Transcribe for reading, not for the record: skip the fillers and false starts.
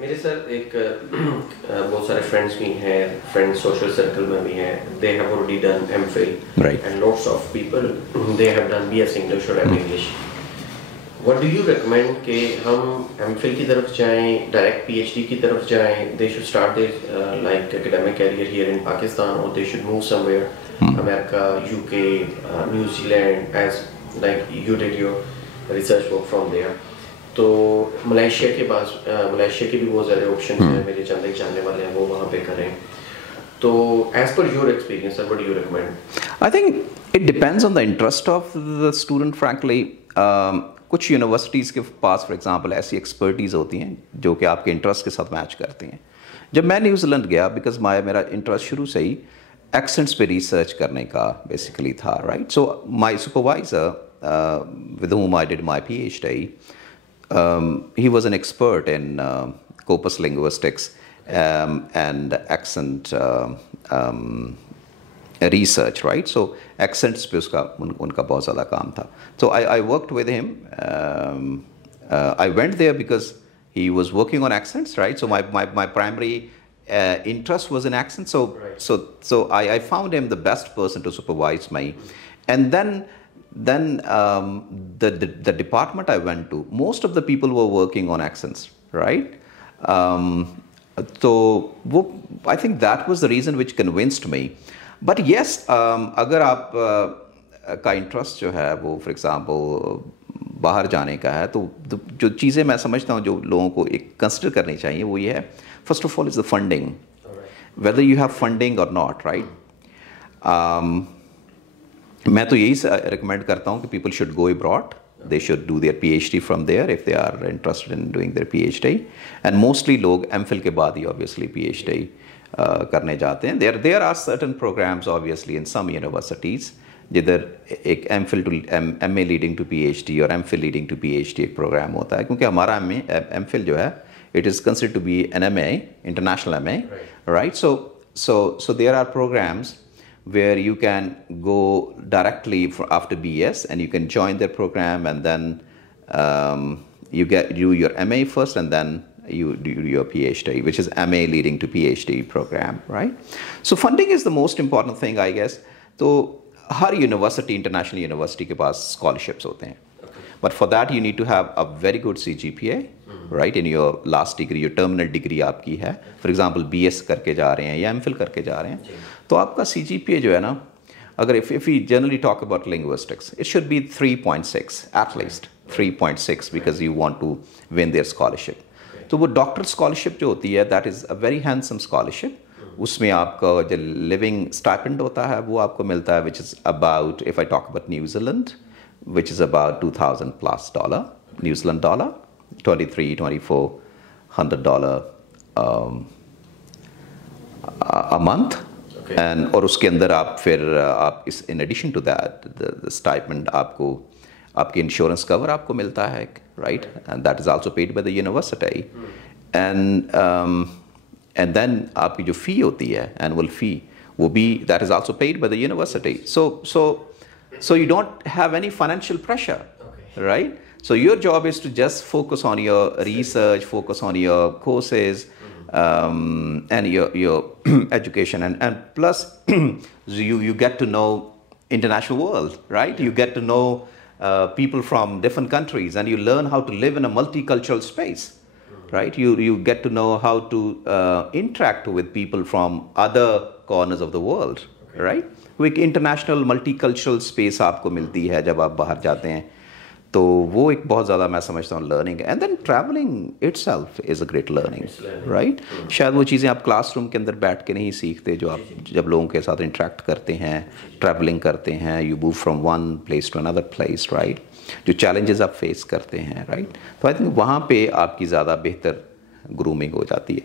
मेरे सर एक बहुत सारे फ्रेंड्स भी हैं, फ्रेंड्स सोशल सर्कल में भी हैं, they have already done MPhil Right. And lots of people they have done BS English और M English. What do you recommend कि हम एमफिल की तरफ जाएं, डायरेक्ट पीएचडी की तरफ जाएं, they should start there like academic career here in Pakistan, और they should move somewhere America, UK, New Zealand, as like you did your research work from there. तो मलेशिया के पास मलेशिया के भी बहुत ज़्यादा ऑप्शन हैं, मेरे चंद एक जानने वाले हैं वो वहाँ पे करें। तो as per your experience sir, what do you recommend? I think it depends on the interest of the student, frankly. कुछ यूनिवर्सिटीज़ के पास फॉर एग्जांपल ऐसी एक्सपर्टीज़ होती हैं जो कि आपके इंटरेस्ट के साथ मैच करती हैं। जब मैं न्यूजीलैंड गया, बिकॉज मेरा इंटरेस्ट शुरू से ही एक्सेंट्स पे रिसर्च करने का बेसिकली था, right? So my supervisor with whom I did my PhD, he was an expert in corpus linguistics and accent research, right? So accents पे उनका बहुत ज़्यादा काम था. So I worked with him. I went there because he was working on accents, right? So my primary interest was in accents. So I found him the best person to supervise me. And then the department I went to, most of the people were working on accents, right? So I think that was the reason which convinced me. But yes, अगर आप का interest जो है वो for example बाहर जाने का है, तो जो चीज़ें मैं समझता हूँ जो लोगों को एक कंसिडर करनी चाहिए वो ये है, first of all is the funding, whether you have funding और नॉट, राइट? मैं तो यही रिकमेंड करता हूँ कि people should go abroad, they should do their PhD from there if they are interested in doing their PhD, and mostly लोग MPhil के बाद ही obviously PhD करने जाते हैं. There are certain programs obviously in some universities जिधर एक MPhil to MA leading to PhD और MPhil leading to PhD एक प्रोग्राम होता है, क्योंकि हमारा MPhil जो है it is considered to be an MA, international MA, right? So there are programs where you can go directly after BS and you can join their program, and then you do your MA first and then you do your PhD, which is MA leading to PhD program, right? So funding is the most important thing, I guess. तो हर university, international university के पास scholarships होते हैं, but for that you need to have a very good CGPA, right? In your last degree, your terminal degree आपकी है, for example BS करके जा रहे हैं या MPhil करके जा रहे हैं, तो आपका CGPA जो है ना, अगर if we generally talk about linguistics, it should be 3.6 at least, 3.6, because you want to win their scholarship. तो वो डॉक्टर स्कॉलरशिप जो होती है, that is a very handsome scholarship. उसमें आपका जो लिविंग स्टाइपेंड होता है वो आपको मिलता है, which is about, if I talk about New Zealand, which is about $2,000+ New Zealand dollar, $2,300-$2,400 a month. And और उसके अंदर आप फिर आप इस in addition to that the stipend आपको आपकी इंश्योरेंस कवर आपको मिलता है, right? And that is also paid by the university. And then आपकी जो fee होती है, annual fee, वो भी that is also paid by the university. So you don't have any financial pressure, right? So your job is to just focus on your research, focus on your courses, and your education, and plus you get to know international world, right? You get to know people from different countries, and you learn how to live in a multicultural space, right? You get to know how to interact with people from other corners of the world, right? वो एक international multicultural space आपको मिलती है जब आप बाहर जाते हैं, तो वो एक बहुत ज़्यादा मैं समझता हूँ लर्निंग है. And then travelling itself is a great learning, right? शायद वो चीज़ें आप क्लासरूम के अंदर बैठ के नहीं सीखते, जो आप जब लोगों के साथ इंटरेक्ट करते हैं, ट्रैवलिंग करते हैं, you move from one place to another place, right? जो चैलेंजेस आप फेस करते हैं, राइट? तो आई थिंक वहाँ पे आपकी ज़्यादा बेहतर ग्रूमिंग हो जाती है.